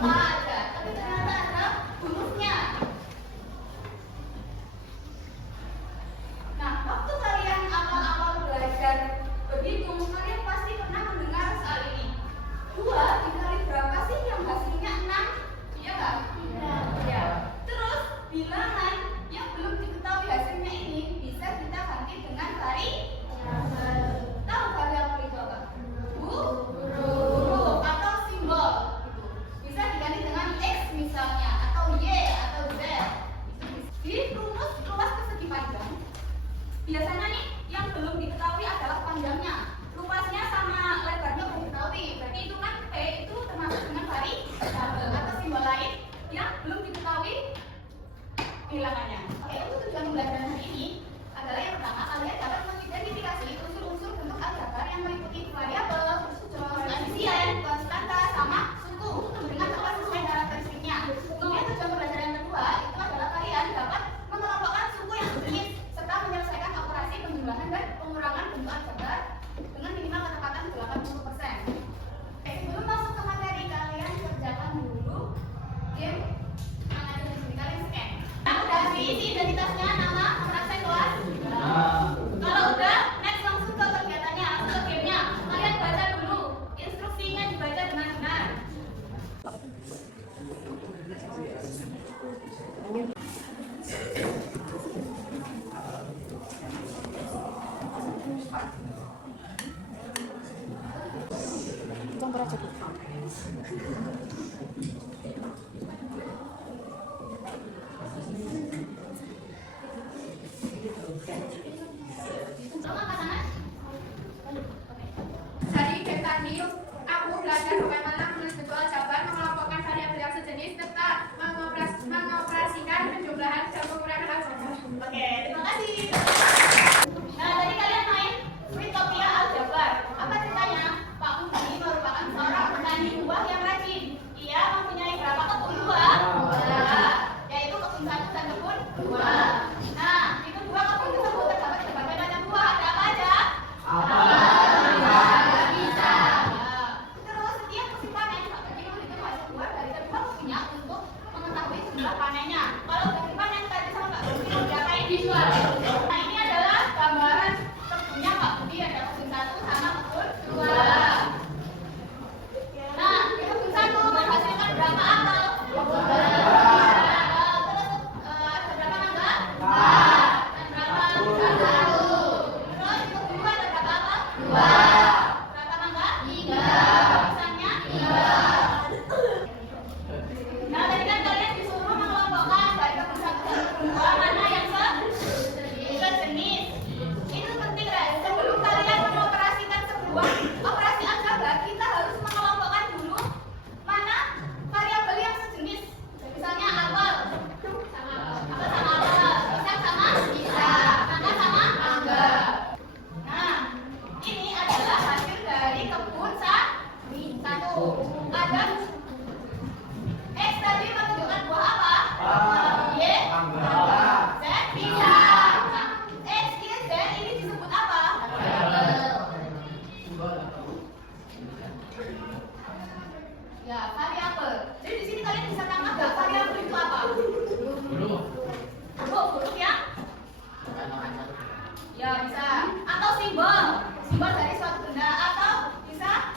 apa aja, tapi ternyata ada hurufnya. Nah, waktu kalian awal-awal belajar berhitung, kalian pasti pernah mendengar soal ini. 2 dikali berapa sih yang hasilnya 6? Iya nggak? Iya. Terus bilangan yang belum diketahui hasilnya ini bisa kita ganti dengan variabel. Tahu variabel itu apa? Huruf atau simbol gitu. Bisa diganti dengan X misalnya, atau Y atau Z. Di rumus luas persegi panjang, biasanya nih yang belum diketahui adalah panjangnya. Luasnya sama lebarnya belum diketahui. Berarti itu kan P itu termasuk dengan variabel atau simbol lain yang belum diketahui bilangannya. Oke, untuk tujuan pembelajaran hari ini adalah yang pertama, kalian dapat mengidentifikasi unsur-unsur bentuk aljabar yang meliputi variabel, koefisien, konstanta, sama suku dengan tepat sesuai karakteristiknya. Kemudian tujuan pembelajaran yang kedua itu adalah kalian dapat mengelompokkan suku yang sejenis serta menyelesaikan operasi penjumlahan dan pengurangan bentuk aljabar dengan minimal ketepatan 80%. Oke, sebelum masuk ke materi, kalian kerjakan dulu game mana di sini, kalian scan. Nah, udah diisi identitasnya, nama, nomor absen kelas. Kalau udah, next langsung ke kegiatannya, langsung ke gamenya. Kalian baca dulu, instruksinya dibaca dengan benar. Jadi dari tadi aku belajar bagaimana menulis bentuk aljabar, mengelompokkan variabel yang sejenis, serta mengoperasikan penjumlahan dan pengurangan aljabar. Oke, terima kasih. Nah, tadi kalian main Sweetopia Aljabar. Apa ceritanya? Pak Budi merupakan seorang petani buah yang rajin. Ia mempunyai berapa kebun buah? 2, yaitu kebun 1 dan kebun 2. Nah, di kedua kebun tersebut terdapat berbagai macam buah. Ada apa aja? Bisa. Terus setiap musim panen, Pak Budi menghitung hasil buah dari kedua kebunnya untuk mengetahui jumlah panennya. Kalau udah dipanen tadi sama Pak Budi mau diapain? Dijual. Nah, ini adalah gambaran kebunnya Pak Budi, ada kebun 1 sama kebun 2. Nah, di kebun 1 menghasilkan berapa apel? Terus ada berapa mangga? 4. Dan berapa? 1. Terus di kebun 2 ada berapa apel? 2. Berapa mangga? 3. Misalnya 3. Nah, tadi kan kalian disuruh mengelompokkan baik kebun 1 dan kebun 2 mana yang sejenis. Itu penting guys. Sebelum kalian mengoperasikan sebuah operasi aljabar, kita harus mengelompokkan dulu mana variabel yang sejenis. Misalnya apel sama apel, pisang sama pisang, mangga sama mangga. Nah, ini adalah hasil dari kebun 1. Ada X tadi menunjukkan buah apa? Y, Z, pisang. Nah, X, Y, Z ini disebut apa? Ya, variabel. Jadi di sini kalian bisa tangkap nggak variabel itu apa? Huruf ya? Ya bisa. Atau simbol, simbol dari suatu benda, atau bisa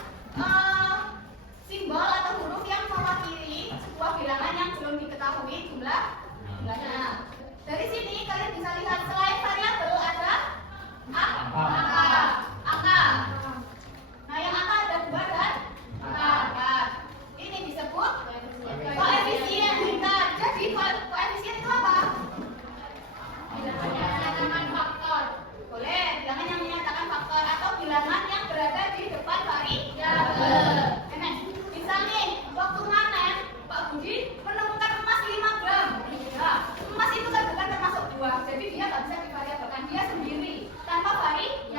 simbol atau huruf yang mewakili sebuah bilangan yang belum diketahui jumlahnya. Dari sini kalian bisa lihat selain variabel ada angka. Nah, yang angka ada 2 dan 4. Ini disebut koefisien. Jadi koefisien itu apa? Bilangan faktor. Boleh, bilangan yang menyatakan faktor atau bilangan yang berada di depan variabel. Misal nih, waktu panen Pak Budi menemukan emas 5 gram. Nah, emas itu kan bukan termasuk buah, jadi dia nggak bisa divariabelkan, dia sendiri tanpa variabel.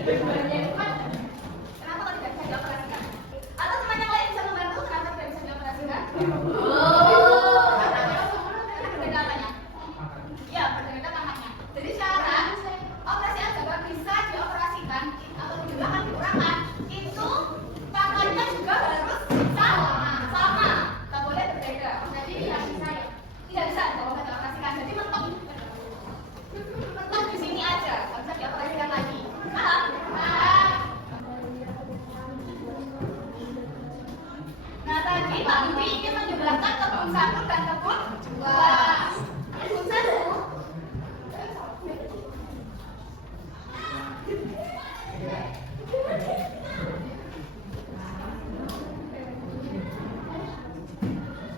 Kenapa kok tidak bisa dioperasikan? Atau teman yang lain bisa membantu kenapa tidak bisa dioperasikan? Karena berbeda apanya? Ya, berbeda tangannya. Jadi syarat operasi aljabar bisa dioperasikan atau digunakan dikurangan itu tangannya juga harus sama. Tak boleh berbeda. Jadi tidak bisa ya? Tidak bisa kalau kita operasikan. Jadi mentok di sini aja, nggak bisa dioperasikan lagi. Paham? Nah tadi Pak Bibi ingin menjelaskan kebun 1 dan kebun 2.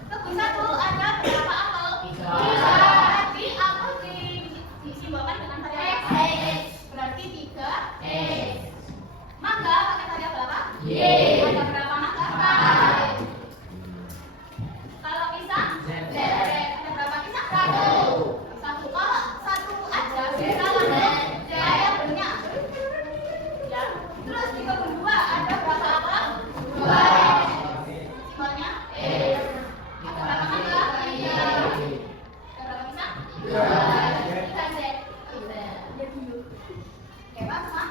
Kebun 1 ada berapa apel? 3. Tadi apel disimbolkan dengan variabel apa? X. Berarti 3 X. Mangga pakai variabel apa? Y. Ada berapa mangga? 4. Kalau pisang? Z. Ada berapa pisang? 1. Kalau 1 aja bisa variabelnya. Ya. Terus di kebun 2 ada berapa apel? 2. Simbolnya X. Ada berapa mangga? Y. Ada berapa pisang? 2. Kita Z. Oke, Pak, semua?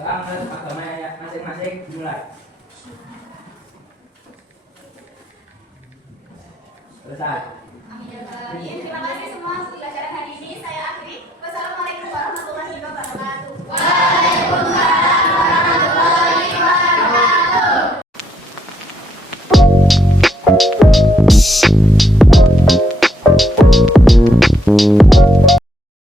berdoa menurut agama masing-masing dimulai. Selesai. Amin ya rabbal alamin. Terima kasih semua untuk pelajaran hari ini. Saya akhiri. Wassalamualaikum warahmatullahi wabarakatuh. Waalaikumsalam warahmatullahi wabarakatuh.